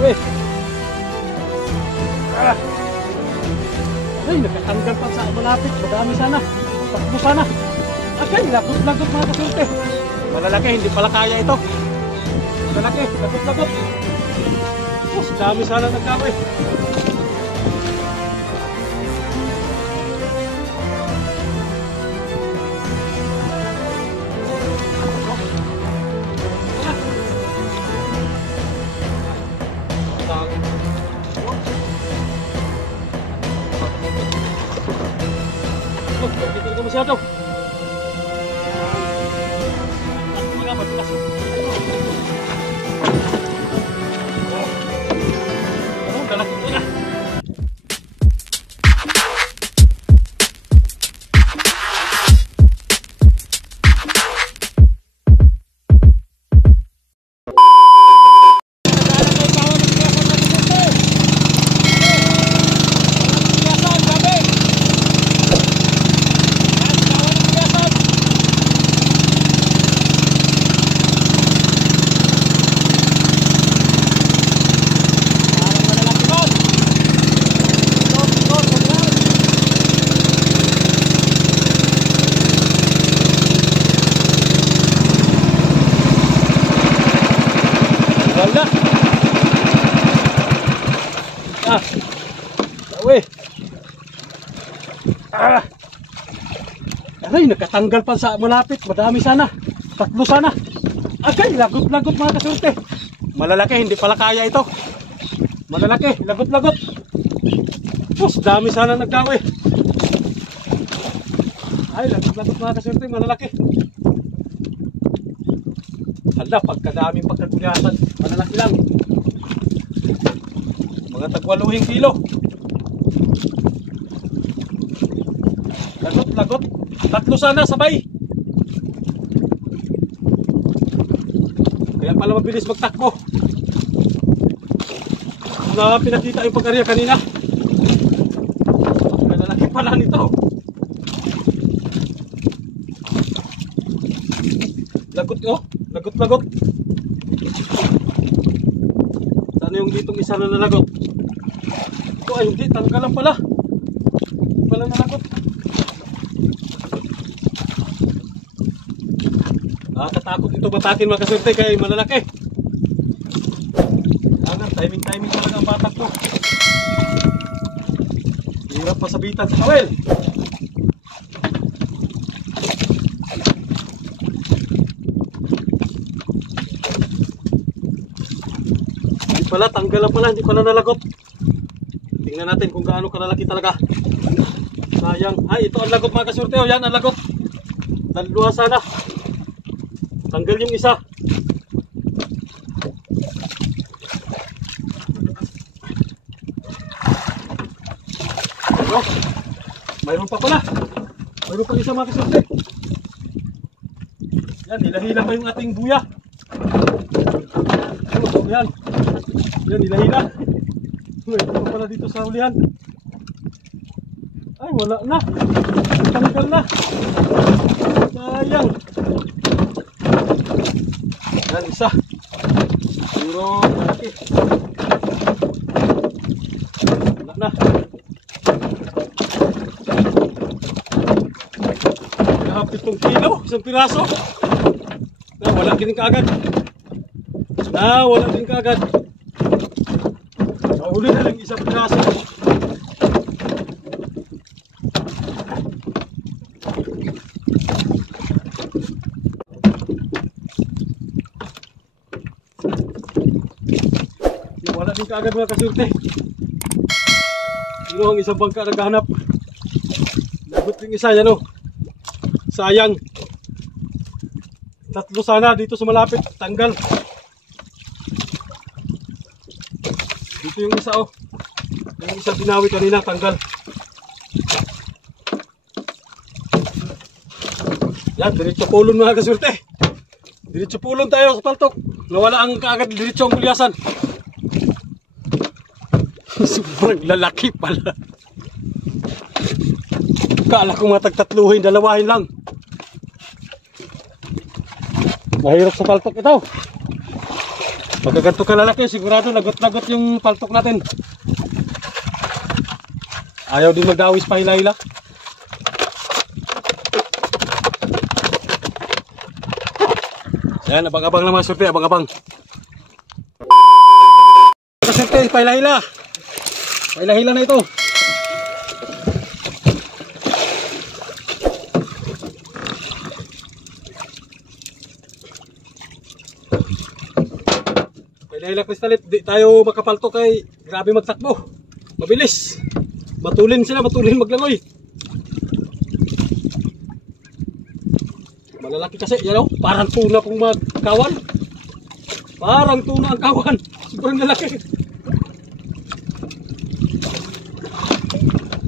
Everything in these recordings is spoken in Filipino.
Uy. Ay, nakatanggal pa sa malapit. Madami sana. Takbo sana. Ay, lagot-lagot mga kasulti. Malalaki, hindi pala kaya ito. Malalaki, lagot-lagot. Oh, dami sana nagkamay. Dito ko masyado. Mga matigas. Oh, galak ito na. Wala. Uy. Ay, nakatanggal pa sa malapit. Madami sana. Tatlo sana. Agay, lagot-lagot mga kasulti. Malalaki, hindi pala kaya ito. Malalaki, lagot-lagot. Pus, dami sana nagdawi. Ay, lagot-lagot mga kasulti, malalaki. Hala, pagkadaming pagkaguliatan, malalaki lang. Mga tag-8 kilo. Lagot-lagot. Tatlo sana sabay. Kaya pala mabilis magtakbo. Na pinakita yung pag-area kanina. Malalaki pala nito. Lagot oh. Lagot-lagot. Sana yung ditong isa na nalagot. Ito ay hindi, tanggalan pala. Hindi pala nalagot. Nakakatakot ito batakin mga kasulti kay malalaki. Angar, timing talaga ang batak ko. Hirap masabitan sa kawel. Pala, tanggalan pala, hindi pala nalagot. Tingnan natin kung gaano kalalaki talaga. Sayang. Ay, ito ang lagot mga kasurte. O, yan ang lagot. Dalawa sana. Tanggal yung isa. Oh, mayroon pa pala. Mayroon pa isa mga kasurte. Yan, nilahila pa yung ating buya. Oh, yan. Yan, nilahila. Ito pa pala dito sa ulihan. Ay, wala na. Tanggal na. Sayang. Yan, isa. Puro malaki. Wala na. Nakapit 7 kilo. Isang piraso. Wala din kaagad. Wala din kaagad. Mahuli na lang isang piraso. Wala din kaagad mga kasurte. Sino ang isang bangka naghahanap? Lagot yung isa yan o. Sayang. Tatlo sana dito sa malapit. Tanggal. Dito yung isa oh. Yung isa binawi kanina, tanggal. Yan, diretso pulon mga kasurte. Diretso pulon tayo sa paltok. Nawala ang kaagad diretso ang kulyasan. Sobrang lalaki pala. Kala ko matagtatluhin, dalawahin lang. Mahirap sa paltok ito. Pagka ganito kalalaki, sigurado lagot-lagot yung paltok natin. Ayaw din magdawis pa hila-hila. Ayan, abang-abang naman surte, abang-abang. Surte, pahila-hila. Pahila-hila na ito. Pahila-hila kristalit, di tayo makapaltok kay grabe magtakbo. Mabilis. Matulin sila, matulin maglangoy. Malalaki kasi, yan o, parang tuna pong magkawan. Parang tuna ang kawan. Sobrang lalaki.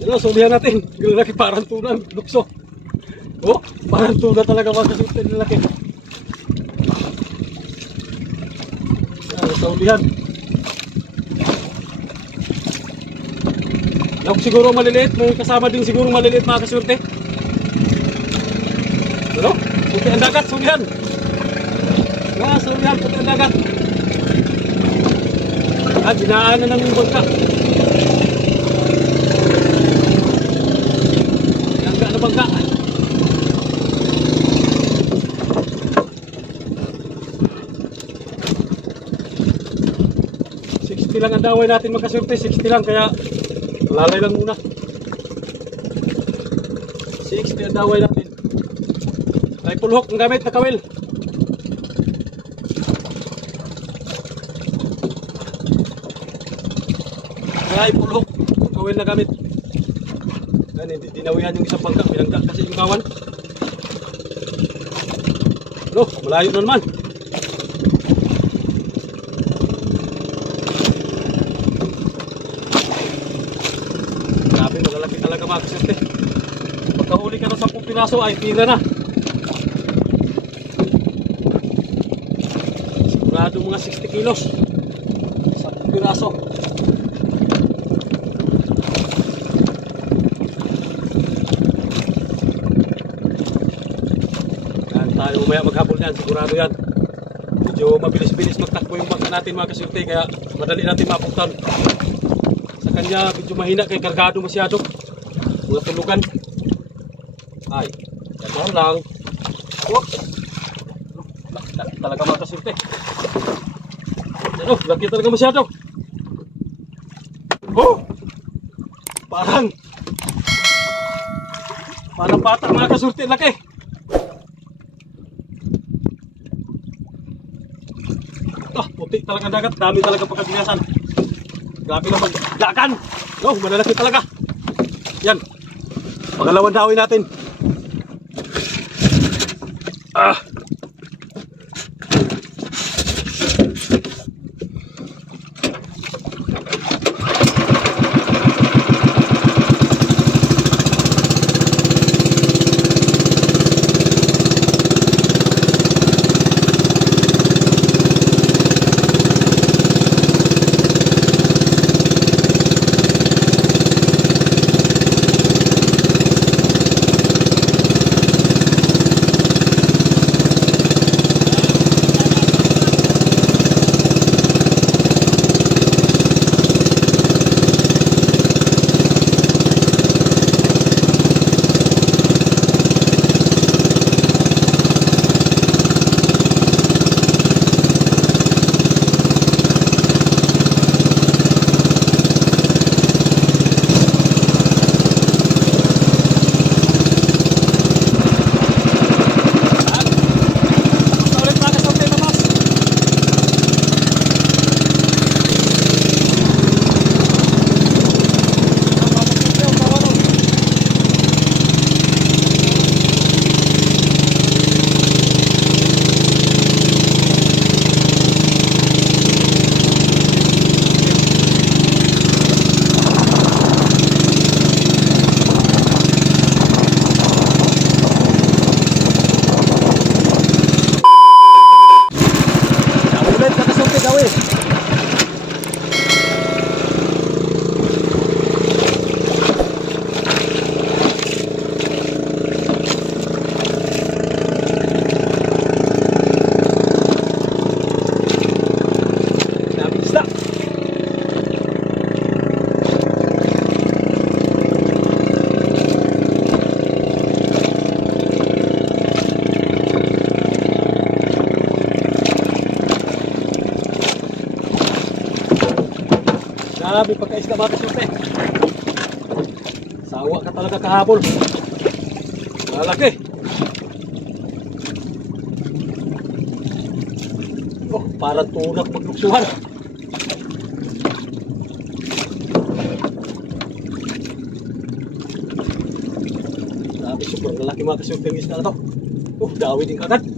Yan o, sulihan natin. Lalaki, parang tuna ang lukso. Oh, parang tuna talaga mga kasultin lalaki. Yan, sulihan. Lako siguro maliliit, may kasama din siguro maliliit mga kasultin. Ano? Puti ang dagat, sulihan. Sulihan, puti ang dagat. Dinaanan ng bangka. Bangka na bangka. $60 lang ang daway natin magkasurte, 60 lang, kaya lalay lang muna. 60 ang daway natin. Rifle hook ang gamit na kawil. Rifle hook, kawil na gamit. Yan, dinawihan yung isang bangka, pinangga kasi yung kawan. Ano, malayo na naman. Grabe, malalaki talaga mga kaserte. Pagkahuli ka ng 10 piraso ay tira na. Sigurado mga 60 kilos. 10 piraso. Yan tayo umaya maghabol yan. Sigurado yan. Medyo mabilis-bilis magtakbo yung bangka natin mga kaserte. Kaya madali natin mapuntan. Sa kanya medyo mahina kaya kargado masyado. Mga tulugan. Ay, gano'n lang. Oops. Talaga mga kaserte. Ano, laki talaga masyado. Oh! Parang bata mga kasurte, laki. Puti talaga dagat, dami talaga pagkaginasan. Grabe naman, dagan. Oh, malalaki talaga. Yan. Pangalawang dawin natin. Grabe pagkaisda mga kasyerte. Sawa ka talaga kahabol. Malaki. Oh, parang tunak magluksuhan. Grabe, super lalaki mga kasyerte yung isda na to. Oh, dawi din kagad.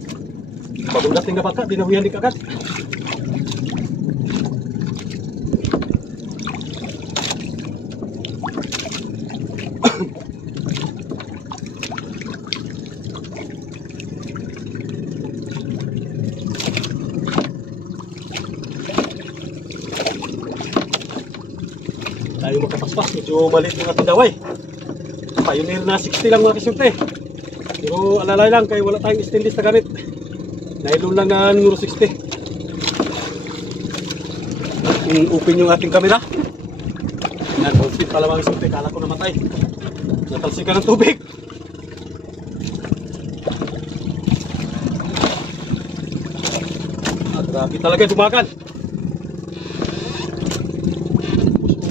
Bagong dating na baka, dinawihan din kagad. Tayo makapaspas, medyo maliit yung ating daway. Pioneer na 60 lang mga kasyerte. Pero alalay lang kaya wala tayong stainless na gamit. Nylon lang na numero 60. Open yung ating camera. Yan, open pala mga kasyerte. Kala ko namatay. Natalsikan ng tubig. Grabe talaga dumagan.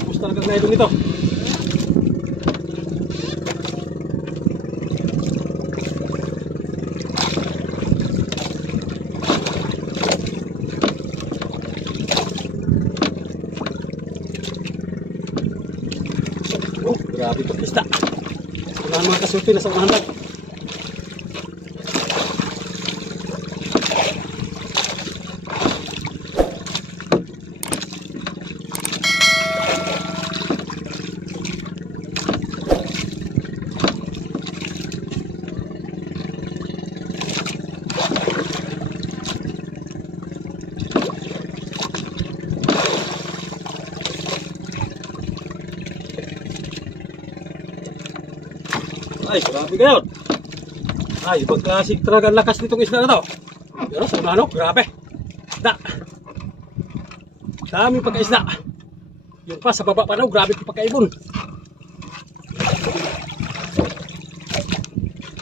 Upus talaga na idong ito. Oh, grabe ito pista. Unahan mga kasyerte, nasa unahan lang. Ay, grabe kayo. Ay, ibang klaseng talaga ang lakas nitong isda na to. Pero sa unahan, grabe. Da. Dami pagkaisda. Yun pa, sa baba pa daw, grabe pagkaibon.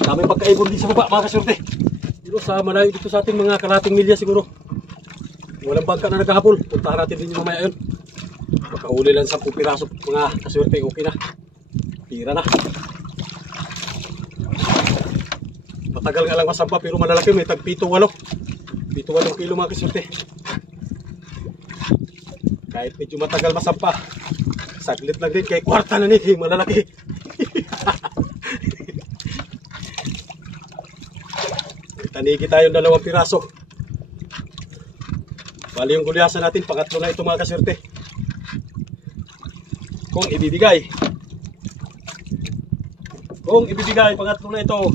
Dami pagkaibon din sa baba, mga kasyerte. Pero sa malayo dito sa ating mga kalating milya siguro. Walang bangka na naghahabol. Puntahan natin din yung mamaya yun. Makahuli lang 10 piraso, mga kasyerte, okay na. Tira na. Matagal nga lang masampa pero malalaki, may tag 7-8 kilo mga kasyerte. Kahit medyo matagal masampa, saglit lang din, kay kwarta na niya, malalaki. Tanigi tayong 2 piraso. Bali yung gulyasan natin, pangatlo na ito mga kasyerte. Kung ibibigay, pangatlo na ito.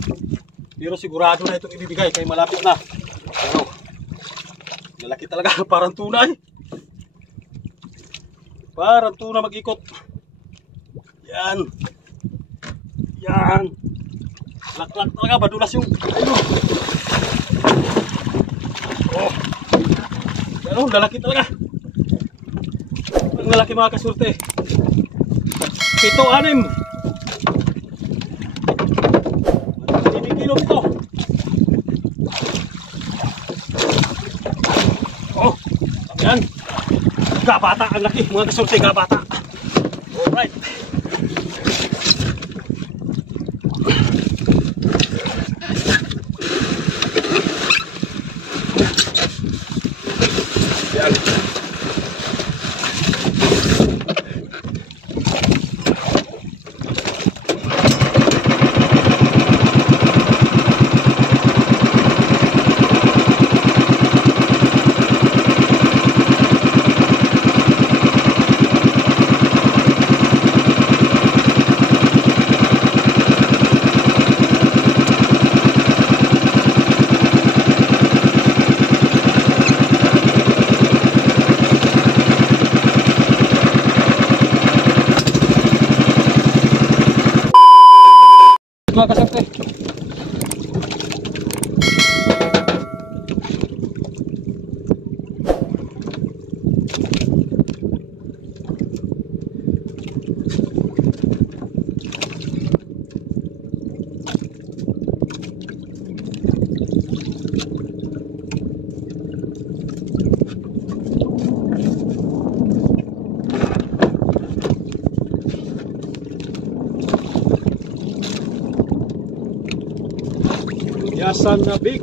Pero sigurado na itong ibibigay kay malapit na. Ano? Lalaki talaga, parang tuna eh. Parang tuna mag-ikot. Yan. Yan. Laklak talaga, badulas yung ayun. Oh. Yan, lalaki talaga. Ang lalaki mga kasyerte. 7-6. Ito. Oh, yan. Gabata ang laki, mga kasyerte, gabata. Alright. Yan. Gulyasan na big.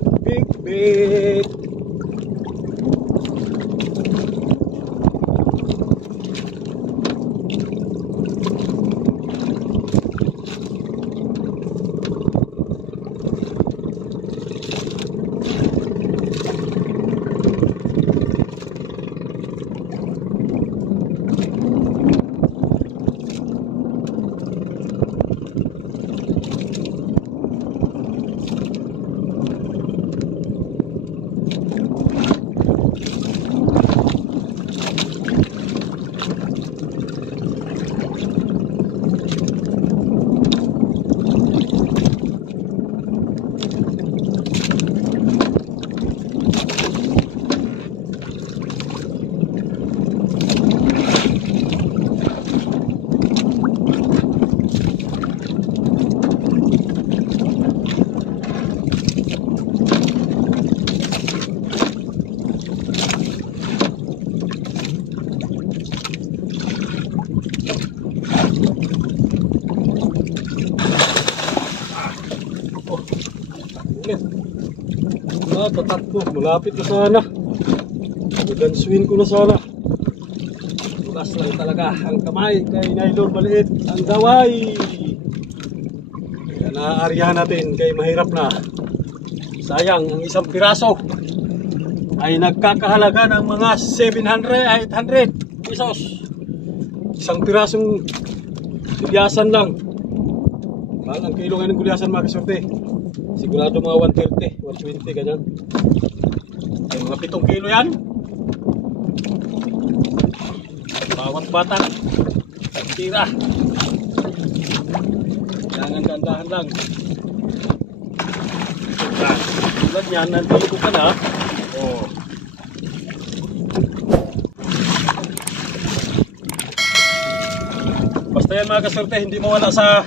Tatakbo, malapit na sana. Maganswin ko na sana. Bukas lang talaga ang kamay kay Naidor maliit. Ang daway. Kaya naaaryahan natin kay mahirap na. Sayang, ang isang piraso ay nagkakahalaga ng mga 700, 800 pesos. Isang pirasong gulyasan lang. Mahal ang kilo ngayon ng gulyasan mga kasorte. Sigurado mga 130, 120 ganyan. Ay, mga 7 kilo yan. Bawat batang tira. Jangan gandahan lang. Tulad yan, nandito ka na. Oh. Basta yan mga kasorte, hindi mawala sa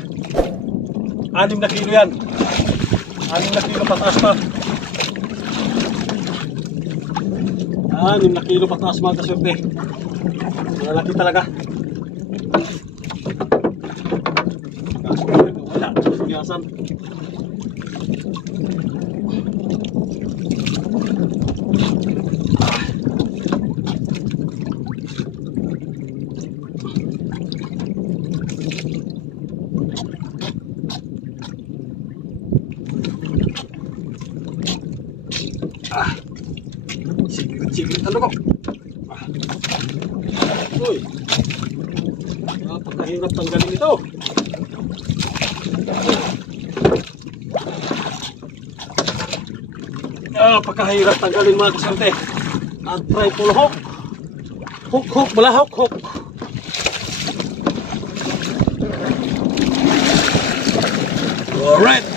6 na kilo yan. 6 na kilo pataas pa. 6 na kilo pataas mga kasorte. Malalaki talaga. Wala, sugiyasan. Sigit ano ko? Uy, napakahirap tanggalin ito. Napakahirap tanggalin mga kasante. Ang triple hook. Hook, bala hook. Alright.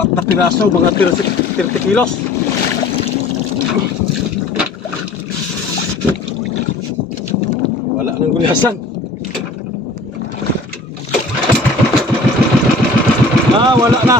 4 na piraso, mga 30 kilos. Wala nang gulyasan. Wala na.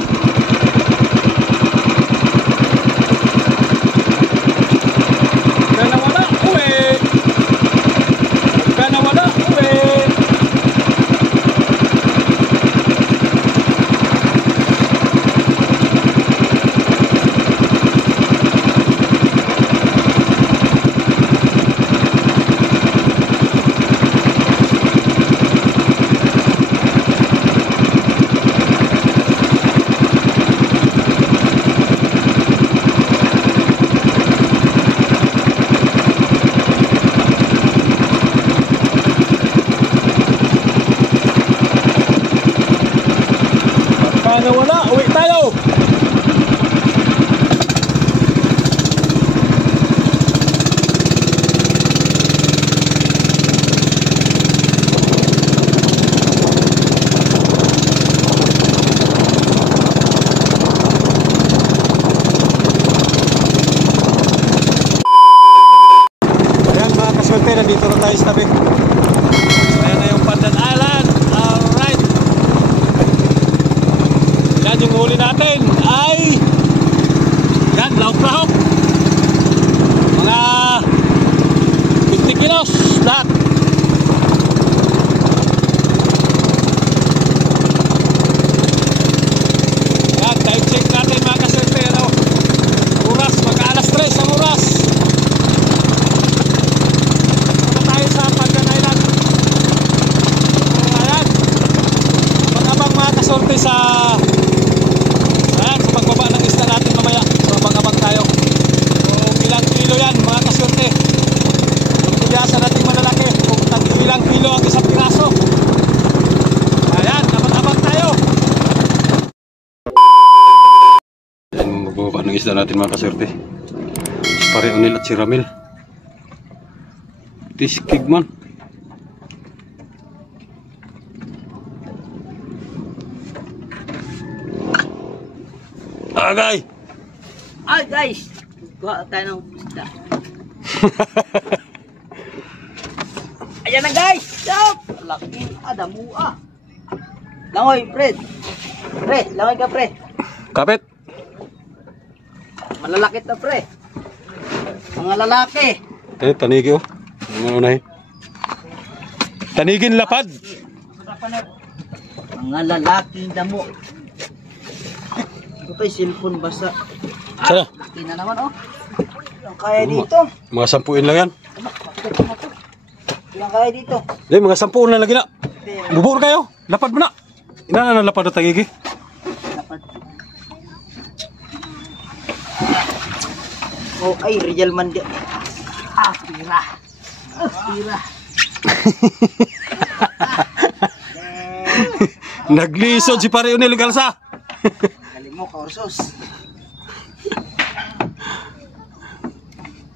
Nawala, uwi tayo. Ayan mga kaswerte, nandito na tayo sa tabi. Ayan na yung Pandan Island. Alright. Yan yung huli natin ay yan, lahok-lahok, mga 50 kilos lahat. isda natin mga kaswerte. Si Pare Onil at si Ramil. Tiskig man. Agay! Ay guys! Kuha tayo ng isda. Ayan na guys! Stop! Laki! Damo ah! Langoy, Fred! Pre, langoy ka pre! Kapit! Malalakit na pre! Mga lalaki! Tanigi oh. Ano Tanigin lapad! Mga lalaking damo! Ito tayo cellphone basa. Sana? Laki na naman oh! Ilang kaya dito? Mga 10 lang yan. Ilang kaya dito? Mga 10 lang lagi na. Bubur kayo. Lapad mo na. Ina na lapad na tagigi. Dapat. Oh, ay, real man di. Pira. Pira. Naglisod si Pare Onil Galsa. Galing mo, Kaursos.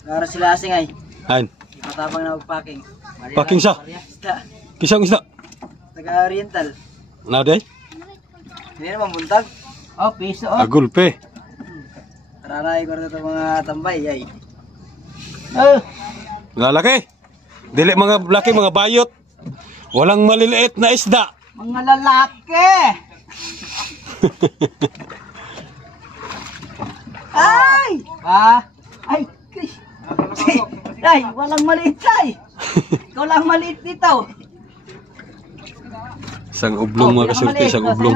Nara sila asing ay. Ayan. Matabang na magpacking. Packing siya? Isda. Kisang isda. Taga-oriental. Naday? Hindi naman buntag. Oh, piso oh. Agulpe. Taranay ko na ito mga tambay ay. Oh. Lalaki. Dili mga laki, mga bayot. Walang maliliit na isda. Mga lalaki. Ay! Ay! Ay! Walang maliit ay! Ikaw lang maliit dito. Isang ublong mga kasurti, isang ublong.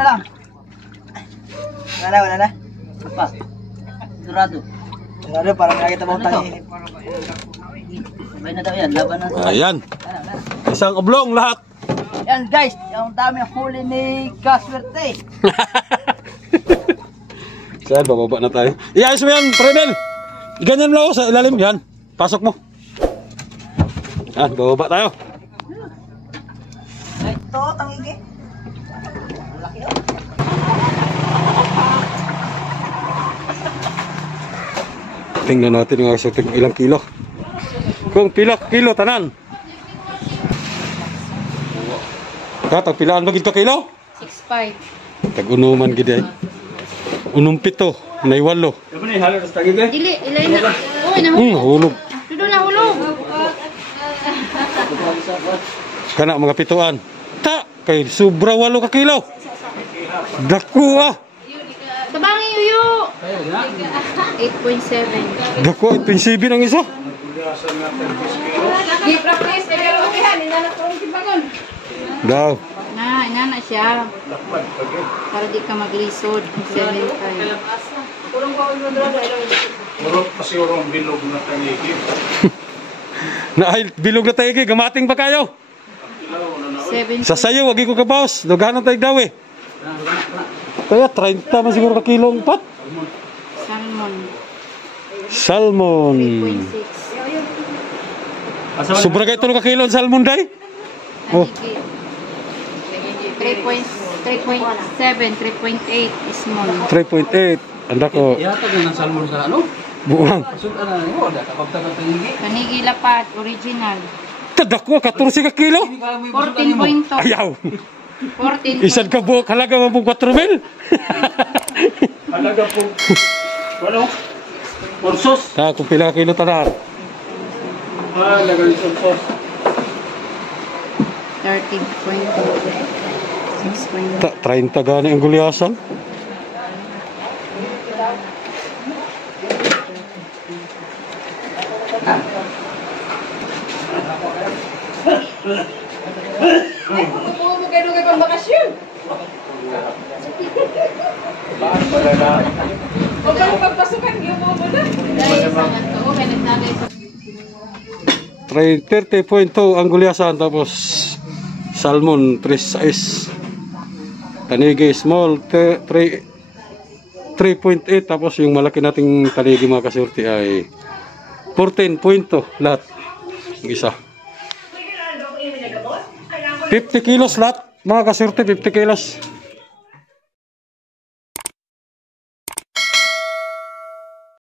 Wala na. Apa? Durado. Durado, parang nakita mo tangi. Sabay na daw yan, laban na. Ayan. Isang ublong lahat. Yan guys, yung dami huli ni Kaswerte. Saan? Bababa na tayo. Iayos mo yan, Trenel. Ganyan mo ako sa ilalim. Yan. Pasok mo. Yan, bababa tayo. Ito, tangigi. Laki oh. Tingnan natin mga kasurti kung ilang kilo. Kung pila kilo, tanan. Katag pilaan ba gito kilo? 6.5. Tag-unuman gid ay. Unong 7, nay 8. Dili, ilay na. Uy, nahulog. Hulog. Dudo nahulog. Kana mga pituan. Ta, kay sobra 8 ka kilo. Dako ah. Tabangi yuyo. 8.7. Dako 8.7 ang isa. Gi-practice kaya okay nina na tong tibagon. Daw. Inana siya. Para di ka maglisod. 7.5. Murot pa siguro ang bilog na tanigi. Na ay bilog na tayo gamating pa kayo. 7. Sa sayo wagi ko kabaos. Doganan tayo daw eh. Kaya 30 man siguro ka kilo ang pat. Salmon. Salmon. 3.6. Sobra kay 3 ka kilo ang salmon day. Oh. 3.7, 3.8 small. 3.8. Anda ko. Ihatag ng salmon sa ano? Buang. Pasod ano mo, da kapag tanigi. Kanigi lapat, original. Tadako 14 ka kilo. 14.2. Ayaw. 14. Isan ka buok halaga mo 4,000. Halaga po. Ano? Porsos. Ta kung pila ka kilo tanar. Halaga ng porsos. 13.2. 6.2. 30 gani ang gulyasan. Upo mo kayo kang bakasyon. Huwag kang pagpasukan, yung mo na. Dahil sa ganito, okay, nagnagay sa 30.2 ang gulyasan tapos salmon 3 size. Tanigi small 3.8 tapos yung malaki nating tanigi mga kasurti ay 14.2 lahat. Ang isa. 50 kilos lahat mga kasurti, 50 kilos.